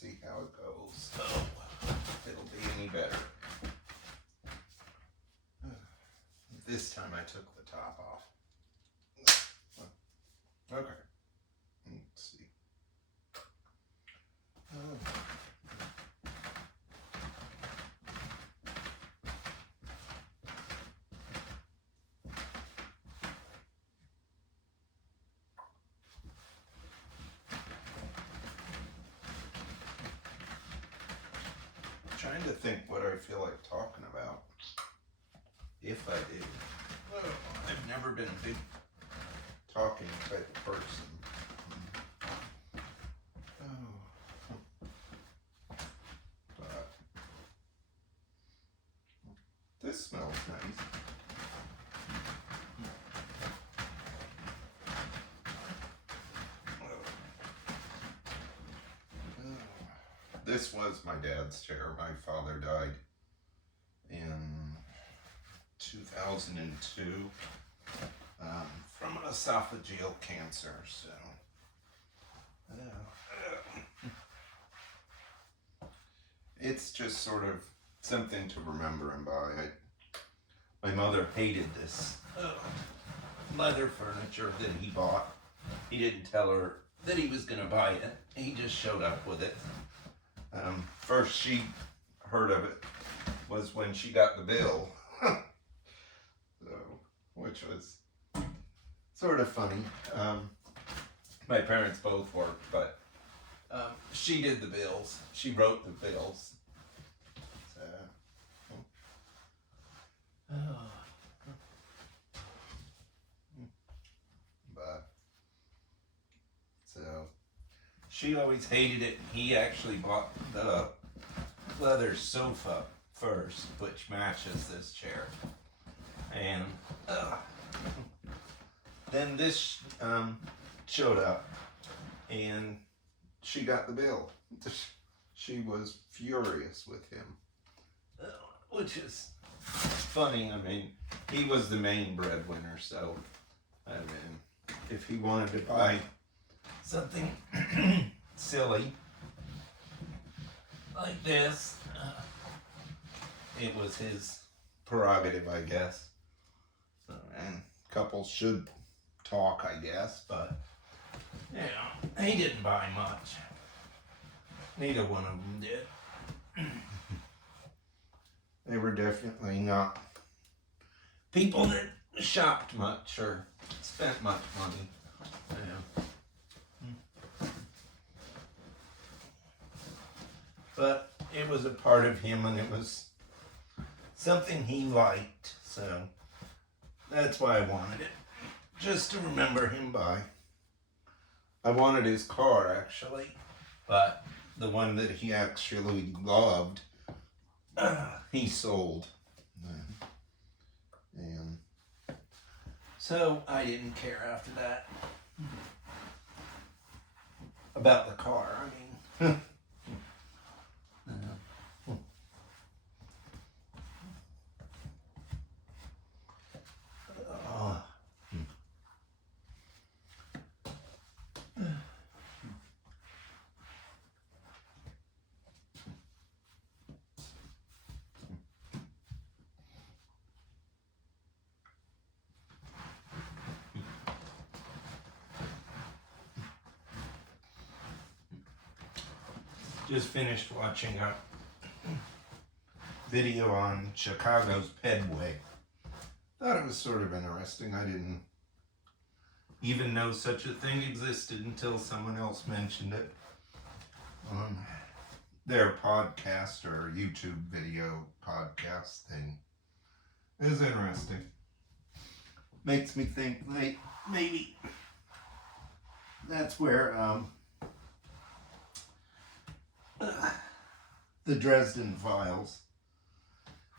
see how it goes. Oh, if it'll be any better. This time I took the top off. Okay. Let's see. Trying to think what I feel like talking about. If I do. Well, I've never been a big talking type of person. But this smells nice. This was my dad's chair. My father died in 2002 from esophageal cancer. So, it's just sort of something to remember him by. My mother hated this leather furniture that he bought. He didn't tell her that he was going to buy it. He just showed up with it. First she heard of it was when she got the bill. So, which was sort of funny. My parents both worked, but she did the bills. She wrote the bills. So, but so she always hated it. He actually bought the leather sofa first, which matches this chair. And then this showed up, and she got the bill. She was furious with him, which is funny. I mean, he was the main breadwinner, so I mean, if he wanted to buy something silly like this, it was his prerogative, I guess. So, and couples should talk, I guess, but you know, he didn't buy much. Neither one of them did. They were definitely not people that shopped much or spent much money. Yeah. But it was a part of him, and it was something he liked, so that's why I wanted it. Just to remember him by. I wanted his car, actually, but the one that he actually loved, he sold. And so I didn't care after that. About the car, I mean. Just finished watching a video on Chicago's Pedway. Thought it was sort of interesting. I didn't even know such a thing existed until someone else mentioned it on their podcast or YouTube video podcast thing. It was interesting. Makes me think like maybe that's where the Dresden Files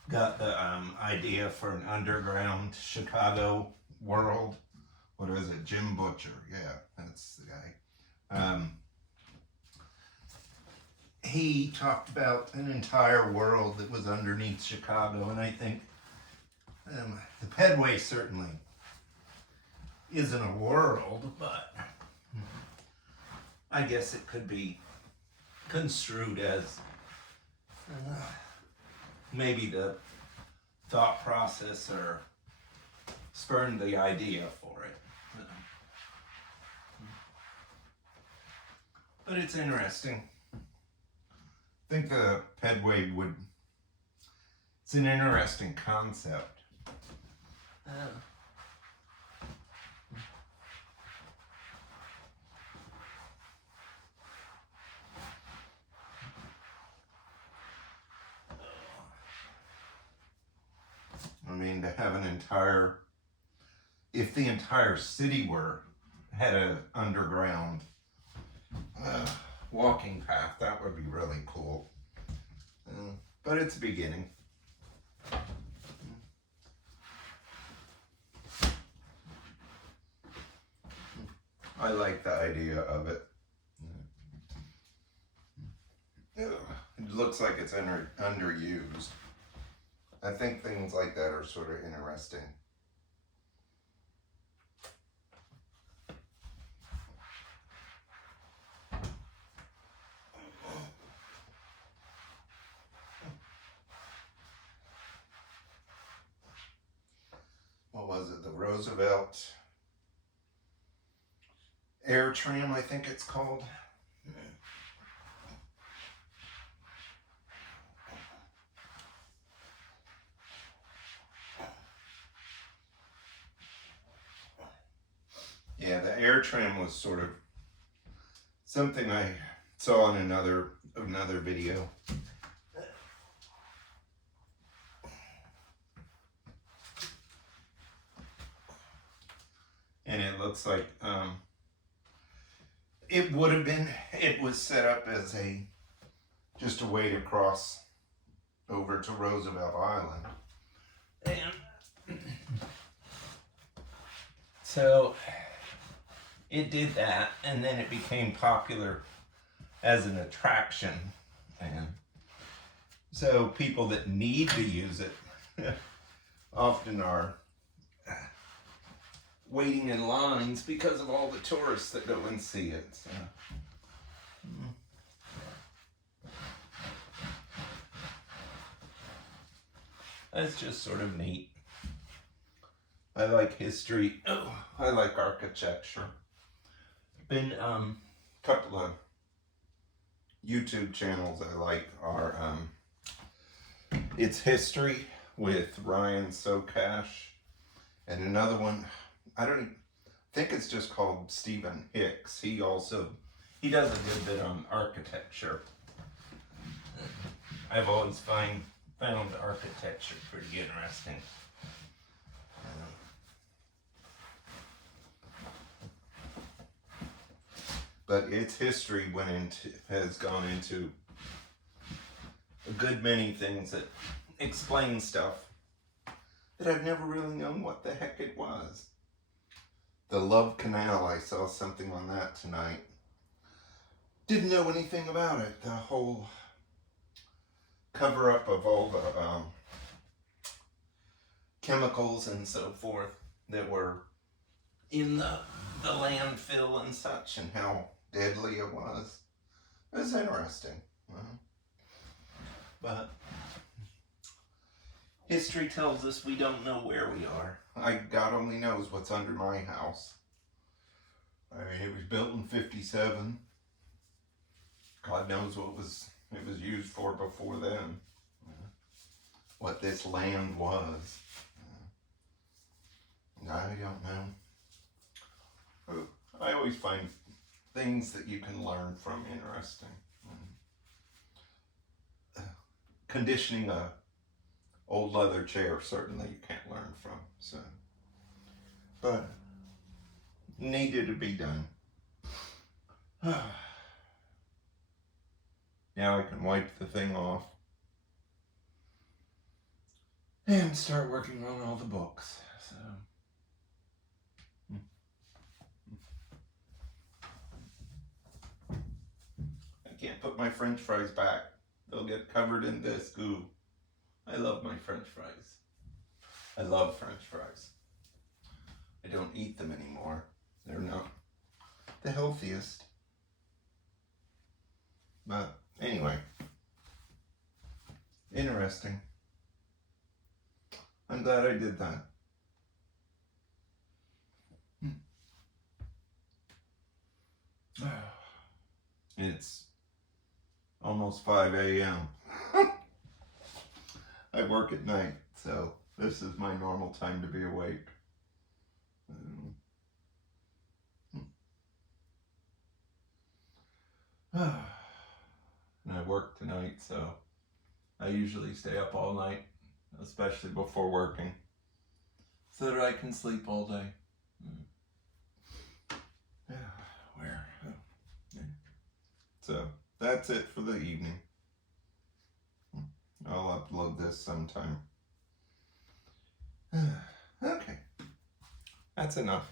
got the idea for an underground Chicago world. What is it? Jim Butcher. Yeah, that's the guy. He talked about an entire world that was underneath Chicago, and I think the Pedway certainly isn't a world, but I guess it could be construed as maybe the thought process or spurned the idea for it. But it's interesting. I think the Pedway would, it's an interesting concept. I mean, to have an entire, if the entire city had an underground walking path, that would be really cool. But it's a beginning. I like the idea of it. It looks like it's underused. I think things like that are sort of interesting. What was it? The Roosevelt Air Tram, I think it's called. Yeah, the air tram was sort of something I saw in another video. And it looks like it would have been, it was set up as just a way to cross over to Roosevelt Island. And so it did that, and then it became popular as an attraction. And so people that need to use it often are waiting in lines because of all the tourists that go and see it. So. That's just sort of neat. I like history. Oh, I like architecture. Been a couple of YouTube channels I like are It's History with Ryan Socash, and another one, I think it's just called Stephen Hicks. He does a good bit on architecture. I've always found architecture pretty interesting. But its history has gone into a good many things that explain stuff that I've never really known what the heck it was. The Love Canal, I saw something on that tonight. Didn't know anything about it. The whole cover-up of all the chemicals and so forth that were in the landfill and such, and how deadly it was. It was interesting. But history tells us we don't know where we are. God only knows what's under my house. I mean, it was built in 57. God knows what it was used for before then. What this land was. I don't know. I always find things that you can learn from interesting. Conditioning a old leather chair, certainly you can't learn from. So, but needed to be done. Now I can wipe the thing off and start working on all the books. So. I can't put my French fries back. They'll get covered in this goo. I love my French fries. I love French fries. I don't eat them anymore. They're not the healthiest. But Anyway. Interesting. I'm glad I did that. It's almost 5 a.m. I work at night, so this is my normal time to be awake. And I work tonight, so I usually stay up all night, especially before working, so that I can sleep all day. Where? So that's it for the evening. I'll upload this sometime. Okay, that's enough.